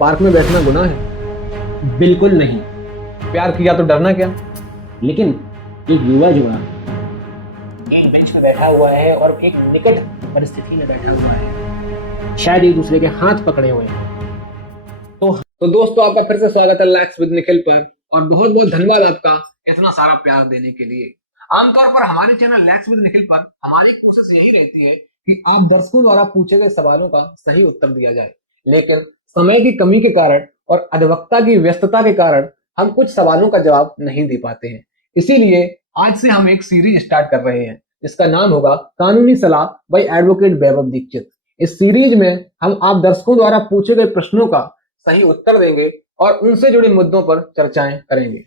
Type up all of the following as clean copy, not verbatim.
Park में बैठना गुनाह है? बिल्कुल नहीं। प्यार किया तो डरना क्या? लेकिन एक युवा जो एक बेंच में बैठा हुआ है और एक निकट परिस्थिति में बैठा हुआ है, शायद एक दूसरे के हाथ पकड़े हुए हैं। तो दोस्तों, आपका फिर से स्वागत है लैक्स विद निखिल पर, और बहुत बहुत धन्यवाद आपका इतना सारा प्यार देने के लिए। आमतौर पर हमारे चैनल लैक्स विद निखिल पर हमारी कोशिश यही रहती है कि आप दर्शकों द्वारा पूछे गए सवालों का सही उत्तर दिया जाए, लेकिन समय की कमी के कारण और अधिवक्ता की व्यस्तता के कारण हम कुछ सवालों का जवाब नहीं दे पाते हैं। इसीलिए आज से हम एक सीरीज स्टार्ट कर रहे हैं जिसका नाम होगा कानूनी सलाह बाय एडवोकेट वैभव दीक्षित। इस सीरीज में हम आप दर्शकों द्वारा पूछे गए प्रश्नों का सही उत्तर देंगे और उनसे जुड़े मुद्दों पर चर्चाएं करेंगे।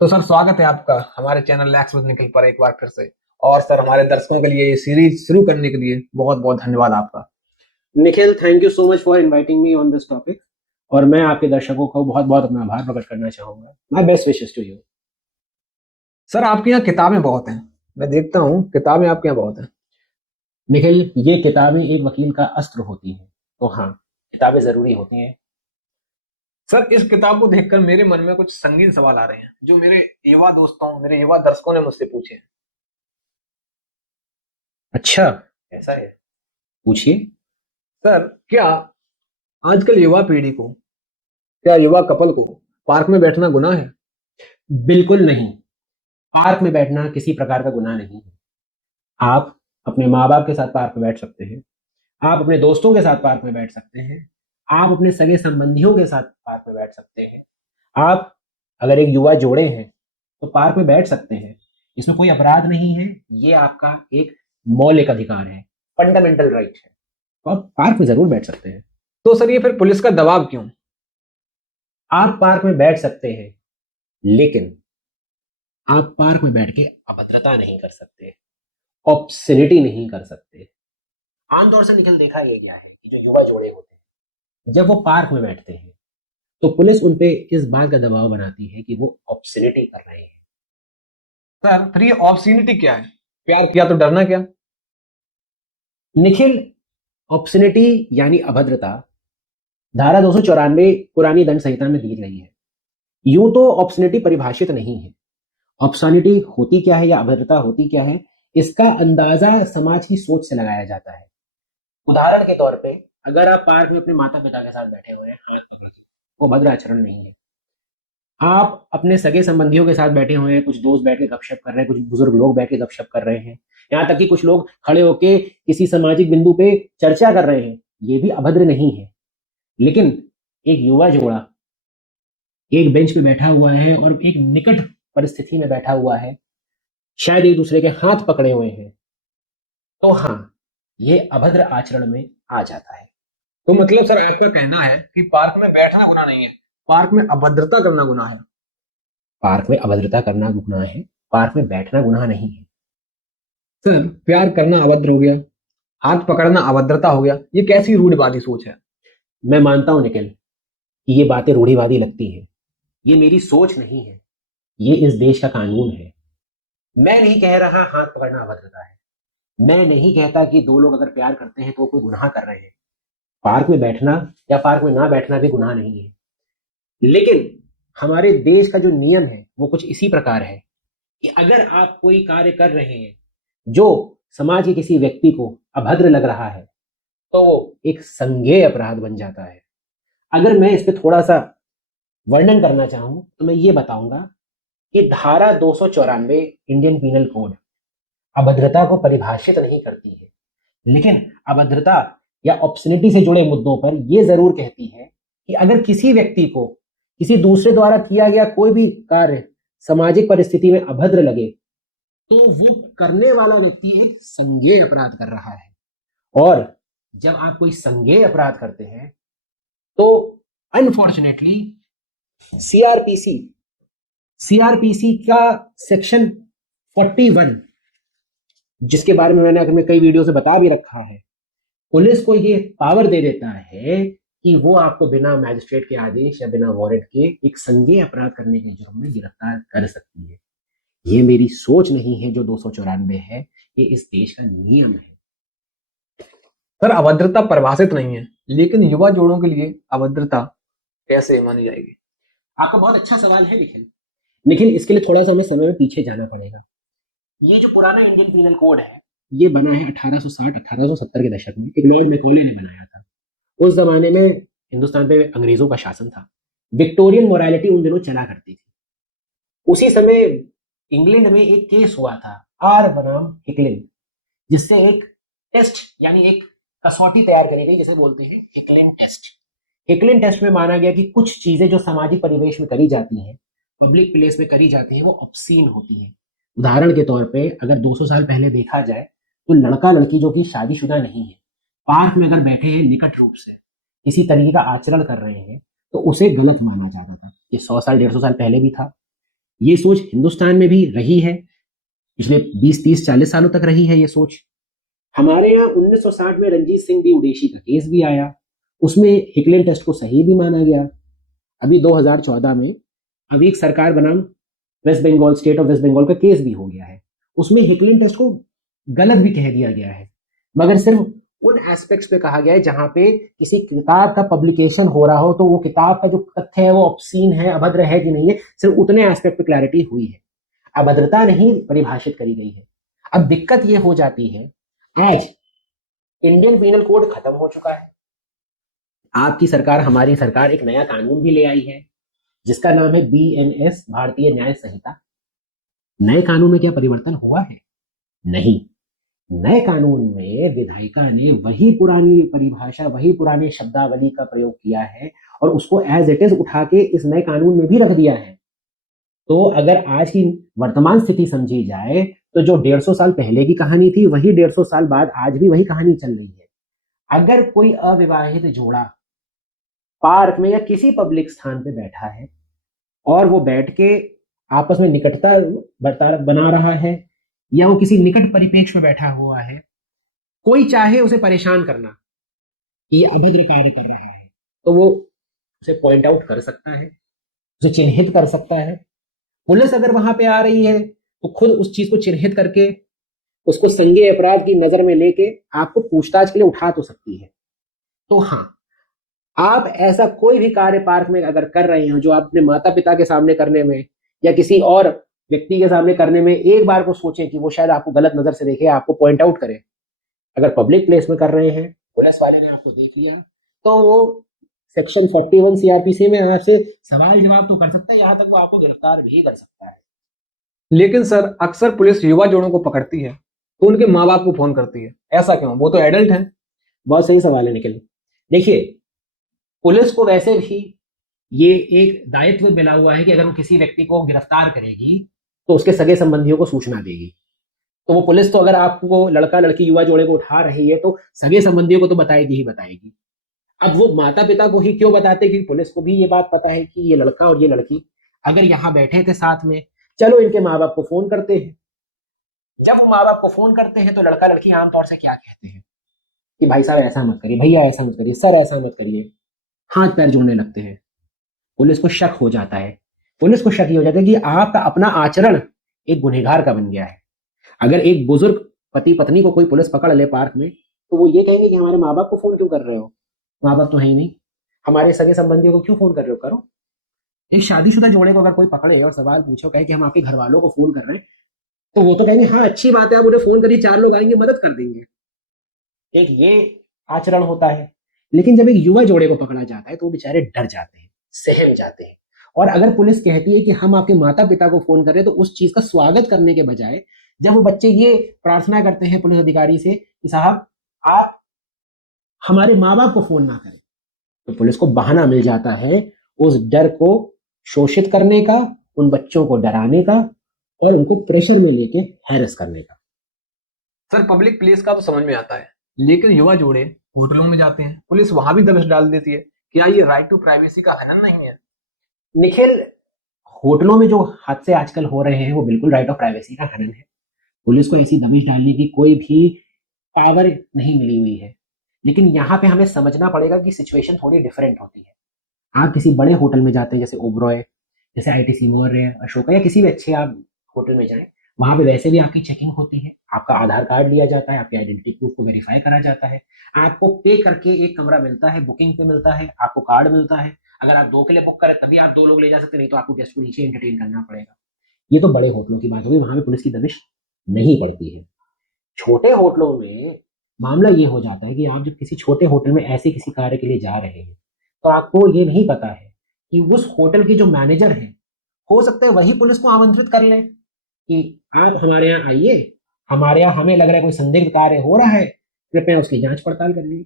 तो सर, स्वागत है आपका हमारे चैनल लैक्स विद निखिल पर एक बार फिर से। और सर, हमारे दर्शकों के लिए ये सीरीज शुरू करने के लिए बहुत बहुत धन्यवाद आपका। Nikhil, thank you so much for inviting me on this topic. और मैं आपके दर्शकों को बहुत बहुत अपना आभार प्रकट करना चाहूंगा। My best wishes to you. Sir, आपके यहाँ किताबें बहुत हैं, मैं देखता हूँ किताबें आपके यहाँ बहुत हैं। निखिल, ये किताबें एक वकील का अस्त्र होती हैं, तो हाँ, किताबें जरूरी होती हैं। सर, इस किताब को देखकर मेरे मन में कुछ संगीन सवाल आ रहे हैं जो मेरे युवा दोस्तों, मेरे युवा दर्शकों ने मुझसे पूछे हैं। अच्छा, ऐसा है, पूछिए। सर, क्या आजकल युवा पीढ़ी को, क्या युवा कपल को पार्क में बैठना गुनाह है? बिल्कुल नहीं। पार्क में बैठना किसी प्रकार का गुनाह नहीं है। आप अपने माँ बाप के साथ पार्क में बैठ सकते हैं, आप अपने दोस्तों के साथ पार्क में बैठ सकते हैं, आप अपने सगे संबंधियों के साथ पार्क में बैठ सकते हैं। आप अगर एक युवा जोड़े हैं तो पार्क में बैठ सकते हैं। इसमें कोई अपराध नहीं है। ये आपका एक मौलिक अधिकार है, फंडामेंटल राइट है। तो आप पार्क में जरूर बैठ सकते हैं। तो सर, ये फिर पुलिस का दबाव क्यों? आप पार्क में बैठ सकते हैं, लेकिन आप पार्क में बैठ के अभद्रता नहीं कर सकते, ऑब्ससिनिटी नहीं कर सकते। आमतौर से निखिल देखा गया है कि जो युवा जोड़े होते हैं, जब वो पार्क में बैठते हैं तो पुलिस उन पे इस बात का दबाव बनाती है कि वो ऑब्ससिनिटी कर रहे हैं। सर, फिर ये ऑब्ससीनिटी क्या है? प्यार किया तो डरना क्या? निखिल, ऑब्ससिनिटी यानी अभद्रता धारा 294 पुरानी दंड संहिता में दी गई है। यूं तो ऑब्ससिनिटी परिभाषित नहीं है। ऑब्ससिनिटी होती क्या है या अभद्रता होती क्या है, इसका अंदाजा समाज की सोच से लगाया जाता है। उदाहरण के तौर पे, अगर आप पार्क में अपने माता पिता के साथ बैठे हुए हैं हाथ पकड़ के, वो भद्र आचरण नहीं है। आप अपने सगे संबंधियों के साथ बैठे हुए हैं, कुछ दोस्त बैठ के गपशप कर रहे हैं, कुछ बुजुर्ग लोग बैठ के गपशप कर रहे हैं, यहाँ तक कि कुछ लोग खड़े होके किसी सामाजिक बिंदु पे चर्चा कर रहे हैं, ये भी अभद्र नहीं है। लेकिन एक युवा जोड़ा एक बेंच पे बैठा हुआ है और एक निकट परिस्थिति में बैठा हुआ है, शायद एक दूसरे के हाथ पकड़े हुए हैं, तो हाँ, ये अभद्र आचरण में आ जाता है। तो मतलब सर, आपका कहना है कि पार्क में बैठना गुनाह नहीं है, पार्क में अभद्रता करना गुनाह है? पार्क में अभद्रता करना गुनाह है, पार्क में बैठना गुनाह नहीं है। सर, प्यार करना अभद्र हो गया, हाथ पकड़ना अभद्रता हो गया, ये कैसी रूढ़िवादी सोच है? मैं मानता हूं निखिल कि ये बातें रूढ़िवादी लगती हैं। ये मेरी सोच नहीं है, ये इस देश का कानून है। मैं नहीं कह रहा हाथ पकड़ना अभद्रता है। मैं नहीं कहता कि दो लोग अगर प्यार करते हैं तो वो कोई गुनाह कर रहे हैं। पार्क में बैठना या पार्क में ना बैठना भी गुनाह नहीं है। लेकिन हमारे देश का जो नियम है वो कुछ इसी प्रकार है कि अगर आप कोई कार्य कर रहे हैं जो समाज के किसी व्यक्ति को अभद्र लग रहा है, तो वो एक संज्ञेय अपराध बन जाता है। अगर मैं इस पे थोड़ा सा वर्णन करना चाहूं तो मैं ये बताऊंगा कि धारा 294 इंडियन पीनल कोड अभद्रता को परिभाषित नहीं करती है, लेकिन अभद्रता या ऑब्सनिटी से जुड़े मुद्दों पर यह जरूर कहती है कि अगर किसी व्यक्ति को किसी दूसरे द्वारा किया गया कोई भी कार्य सामाजिक परिस्थिति में अभद्र लगे, तो वो करने वाला व्यक्ति एक संज्ञेय अपराध कर रहा है। और जब आप कोई संज्ञेय अपराध करते हैं तो अनफॉर्चुनेटली सीआरपीसी सीआरपीसी का सेक्शन 41, जिसके बारे में मैंने अपने कई वीडियो से बता भी रखा है, पुलिस को ये पावर दे देता है कि वो आपको बिना मैजिस्ट्रेट के आदेश या बिना वारंट के एक संज्ञेय अपराध करने के जुर्म में गिरफ्तार कर सकती है। ये मेरी सोच नहीं है जो 294 है, ये इस देश का नियम है। सर अभद्रता परिभाषित नहीं है, लेकिन युवा जोड़ों के लिए अभद्रता कैसे मानी जाएगी? आपका बहुत अच्छा सवाल है निखिल। निखिल, इसके लिए थोड़ा सा हमें समय में पीछे जाना पड़ेगा। ये जो पुराना इंडियन पीनल कोड है, ये बना है 1860-1870 के दशक में, एक लॉर्ड मैकॉले ने बनाया था। उस जमाने में हिंदुस्तान पे अंग्रेजों का शासन था, विक्टोरियन मोरालिटी उन दिनों चला करती थी। उसी समय इंग्लैंड में एक केस हुआ था, आर बनाम हिकलिन, जिससे एक टेस्ट यानी एक कसौटी तैयार करी गई, जिसे बोलते हैं हिकलिन टेस्ट। हिकलिन टेस्ट में माना गया कि कुछ चीजें जो सामाजिक परिवेश में करी जाती हैं, पब्लिक प्लेस में करी जाती हैं, वो ऑब्सीन होती हैं। उदाहरण के तौर पे अगर 200 साल पहले देखा जाए तो लड़का लड़की जो कि शादीशुदा नहीं है, पार्क में अगर बैठे हैं निकट रूप से किसी तरीके का आचरण कर रहे हैं, तो उसे गलत माना जाता था। ये 100 साल 150 साल पहले भी था। ये सोच हिंदुस्तान में भी रही है, पिछले 20-30-40 सालों तक रही है ये सोच। हमारे यहाँ 1960 में रंजीत सिंह भी उदेशी का केस भी आया, उसमें हिकलिन टेस्ट को सही भी माना गया। अभी 2014 में अभी एक सरकार बनाम वेस्ट बंगाल, स्टेट ऑफ वेस्ट बंगाल का केस भी हो गया है, उसमें हिकलिन टेस्ट को गलत भी कह दिया गया है, मगर सिर्फ उन एस्पेक्ट्स पे कहा गया है जहां पे किसी किताब का पब्लिकेशन हो रहा हो, तो वो किताब का जो तथ्य है वो ऑब्सीन है, अभद्र है कि नहीं है, सिर्फ उतने एस्पेक्ट पे क्लैरिटी हुई है, अभद्रता नहीं परिभाषित करी गई है। अब दिक्कत ये हो जाती है, आज इंडियन पीनल कोड खत्म हो चुका है, आपकी सरकार हमारी सरकार एक नया कानून भी ले आई है जिसका नाम है BNS, भारतीय न्याय संहिता। नए कानून में क्या परिवर्तन हुआ है? नहीं। नए कानून में विधायिका ने वही पुरानी परिभाषा, वही पुराने शब्दावली का प्रयोग किया है और उसको एज इट इज उठा के इस नए कानून में भी रख दिया है। तो अगर आज की वर्तमान स्थिति समझी जाए तो जो 150 साल पहले की कहानी थी, वही 150 साल बाद आज भी वही कहानी चल रही है। अगर कोई अविवाहित जोड़ा पार्क में या किसी पब्लिक स्थान पे बैठा है और वो बैठ के आपस में निकटता बना रहा है, या वो किसी निकट परिपेक्ष में बैठा हुआ है, कोई चाहे उसे परेशान करना कि ये अभद्र कार्य कर रहा है, तो वो उसे पॉइंट आउट कर सकता है, उसे चिन्हित कर सकता है। पुलिस अगर वहां पे आ रही है तो खुद उस चीज को चिन्हित करके उसको संज्ञेय अपराध की नजर में लेके आपको पूछताछ के लिए उठा तो सकती है। तो हाँ, आप ऐसा कोई भी कार्य पार्क में अगर कर रहे हो जो आप अपने माता पिता के सामने करने में या किसी और व्यक्ति के सामने करने में एक बार को सोचें कि वो शायद आपको गलत नजर से देखे, आपको पॉइंट आउट करे। अगर पब्लिक प्लेस में कर रहे हैं, पुलिस वाले ने आपको देख लिया, तो वो सेक्शन 41 CRPC में आपसे सवाल जवाब तो कर सकता है, यहाँ तक वो आपको गिरफ्तार भी कर सकता है। लेकिन सर अक्सर पुलिस युवा जोड़ों को पकड़ती है तो उनके माँ बाप को फोन करती है, ऐसा क्यों? वो तो एडल्ट हैं। बहुत सही सवाल है निखिल। देखिए, पुलिस को वैसे भी ये एक दायित्व मिला हुआ है कि अगर वो किसी व्यक्ति को गिरफ्तार करेगी तो उसके सगे संबंधियों को सूचना देगी। तो वो पुलिस तो अगर आपको लड़का लड़की युवा जोड़े को उठा रही है तो सगे संबंधियों को तो बताएगी ही बताएगी। अब वो माता पिता को ही क्यों बताते, क्योंकि पुलिस को भी ये बात पता है कि ये लड़का और ये लड़की अगर यहाँ बैठे थे साथ में, चलो इनके माँ बाप को फोन करते हैं। जब वो माँ बाप को फोन करते हैं तो लड़का लड़की आमतौर से क्या कहते हैं कि भाई साहब ऐसा मत करिए, भैया ऐसा मत करिए, सर ऐसा मत करिए, हाथ पैर जोड़ने लगते हैं। पुलिस को शक हो जाता है, पुलिस को शक ये हो जाता है कि आपका अपना आचरण एक गुनहगार का बन गया है। अगर एक बुजुर्ग पति पत्नी को कोई पुलिस पकड़ ले पार्क में, तो वो ये कहेंगे कि हमारे माँ बाप को फोन क्यों कर रहे हो, माँ बाप तो है ही नहीं, हमारे सगे संबंधियों को क्यों फोन कर रहे हो, करो। एक शादीशुदा जोड़े को अगर कोई पकड़े और सवाल पूछो, कहे कि हम आपके घर वालों को फोन कर रहे हैं, तो वो तो कहेंगे हाँ अच्छी बात है, आप उन्हें फोन करिए, 4 लोग आएंगे मदद कर देंगे। एक ये आचरण होता है। लेकिन जब एक युवा जोड़े को पकड़ा जाता है तो वो बेचारे डर जाते हैं, सहम जाते हैं। और अगर पुलिस कहती है कि हम आपके माता पिता को फोन कर रहे हैं, तो उस चीज का स्वागत करने के बजाय जब वो बच्चे ये प्रार्थना करते हैं पुलिस अधिकारी से कि साहब आप हमारे माँ बाप को फोन ना करें, तो पुलिस को बहाना मिल जाता है उस डर को शोषित करने का, उन बच्चों को डराने का और उनको प्रेशर में लेके हैरेस करने का। सर पब्लिक प्लेस का तो समझ में आता है, लेकिन युवा जोड़े होटलों में जाते हैं, पुलिस वहां भी दबिश डाल देती है। क्या ये राइट टू प्राइवेसी का हनन नहीं है? निखिल, होटलों में जो हादसे आजकल हो रहे हैं वो बिल्कुल राइट ऑफ प्राइवेसी का हनन है। पुलिस को ऐसी दबिश डालने की कोई भी पावर नहीं मिली हुई है। लेकिन यहाँ पे हमें समझना पड़ेगा कि सिचुएशन थोड़ी डिफरेंट होती है। आप किसी बड़े होटल में जाते हैं, जैसे ओबरॉय, जैसे ITC मौर्य, अशोका, या किसी भी अच्छे आप होटल में जाएं, वहां पे वैसे भी आपकी चेकिंग होती है, आपका आधार कार्ड लिया जाता है, आपके आइडेंटिटी प्रूफ को वेरीफाई करा जाता है, आपको पे करके एक कमरा मिलता है, बुकिंग पे मिलता है, आपको कार्ड मिलता है। अगर आप 2 के लिए बुक करें तभी आप 2 लोग ले जा सकते, नहीं तो आपको गेस्ट को नीचे एंटरटेन करना पड़ेगा। ये तो बड़े होटलों की बात होगी, वहां पे पुलिस की दबिश नहीं पड़ती है। छोटे होटलों में मामला ये हो जाता है कि आप जब किसी छोटे होटल में ऐसे किसी कार्य के लिए जा रहे हैं, तो आपको ये नहीं पता है कि उस होटल के जो मैनेजर हैं, हो सकता है वही पुलिस को आमंत्रित कर लें कि आप हमारे यहाँ आइए, हमारे यहाँ हमें लग रहा है कोई संदिग्ध कार्य हो रहा है, कृपया उसकी जांच पड़ताल कर लीजिए।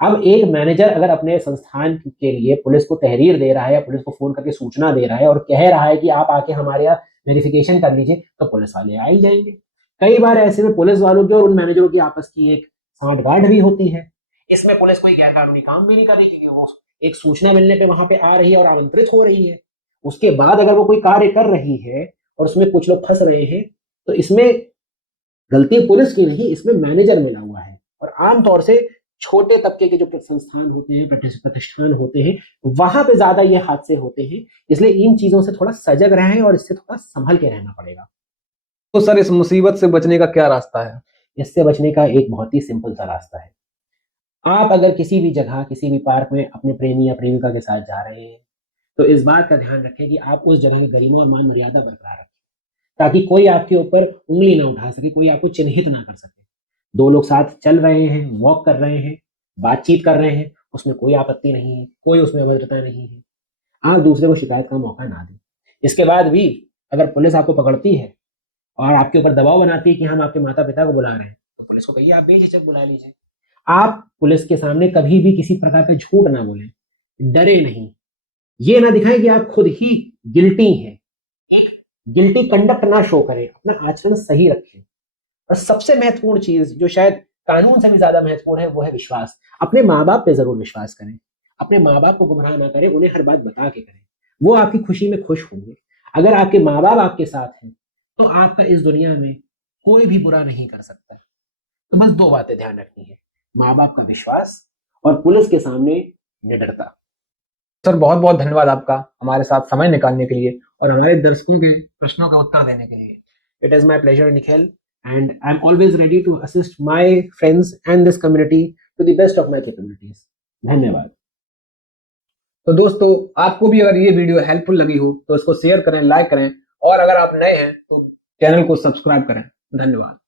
अब एक मैनेजर अगर अपने संस्थान के लिए पुलिस को तहरीर दे रहा है या पुलिस को फोन करके सूचना दे रहा है और कह रहा है कि आप आके हमारे यहाँ वेरिफिकेशन कर लीजिए, तो पुलिस वाले आ ही जाएंगे। कई बार ऐसे में पुलिस वालों की और उन मैनेजरों की आपस की एक सांठगांठ भी होती है। इसमें पुलिस कोई गैर कानूनी काम भी नहीं कर रही, क्योंकि वो एक सूचना मिलने पे वहां पे आ रही है और आमंत्रित हो रही है। उसके बाद अगर वो कोई कार्य कर रही है और उसमें कुछ लोग फंस रहे हैं, तो इसमें गलती पुलिस की नहीं, इसमें मैनेजर मिला हुआ है। और आमतौर से छोटे तबके के जो संस्थान होते हैं, प्रतिष्ठान होते हैं, वहां पे ज्यादा ये हादसे होते हैं। इसलिए इन चीजों से थोड़ा सजग रहें और इससे थोड़ा संभल के रहना पड़ेगा। तो सर इस मुसीबत से बचने का क्या रास्ता है? इससे बचने का एक बहुत ही सिंपल सा रास्ता है। आप अगर किसी भी जगह, किसी भी पार्क में अपने प्रेमी या प्रेमिका के साथ जा रहे हैं, तो इस बात का ध्यान रखें कि आप उस जगह की गरिमा और मान मर्यादा बरकरार रखें, ताकि कोई आपके ऊपर उंगली ना उठा सके, कोई आपको चिन्हित ना कर सके। 2 लोग साथ चल रहे हैं, वॉक कर रहे हैं, बातचीत कर रहे हैं, उसमें कोई आपत्ति नहीं है, कोई उसमें अभद्रता नहीं है। आप दूसरे को शिकायत का मौका ना दें। इसके बाद भी अगर पुलिस आपको पकड़ती है और आपके ऊपर दबाव बनाती है कि हम आपके माता पिता को बुला रहे हैं, तो पुलिस को कहिए आप बेझिझक बुला लीजिए। आप पुलिस के सामने कभी भी किसी प्रकार का झूठ ना बोलें, डरे नहीं, ये ना दिखाएं कि आप खुद ही गिल्टी हैं, एक गिल्टी कंडक्ट ना शो करें, अपना आचरण सही रखें। और सबसे महत्वपूर्ण चीज जो शायद कानून से भी ज्यादा महत्वपूर्ण है, वो है विश्वास। अपने माँ बाप पे जरूर विश्वास करें, अपने माँ बाप को गुमराह ना करें, उन्हें हर बात बता के करें, वो आपकी खुशी में खुश होंगे। अगर आपके माँ बाप आपके साथ हैं, तो आपका इस दुनिया में कोई भी बुरा नहीं कर सकता। तो बस 2 बातें ध्यान रखनी है, माँ बाप का विश्वास और पुलिस के सामने निडरता। सर बहुत बहुत धन्यवाद आपका हमारे साथ समय निकालने के लिए और हमारे दर्शकों के प्रश्नों का उत्तर देने के लिए। It is my pleasure, Nikhil, and I'm always ready to assist my friends and this community to the best of my capabilities. धन्यवाद। तो दोस्तों आपको भी अगर ये वीडियो हेल्पफुल लगी हो तो इसको शेयर करें, लाइक करें और अगर आप नए हैं तो चैनल को सब्सक्राइब करें। धन्यवाद।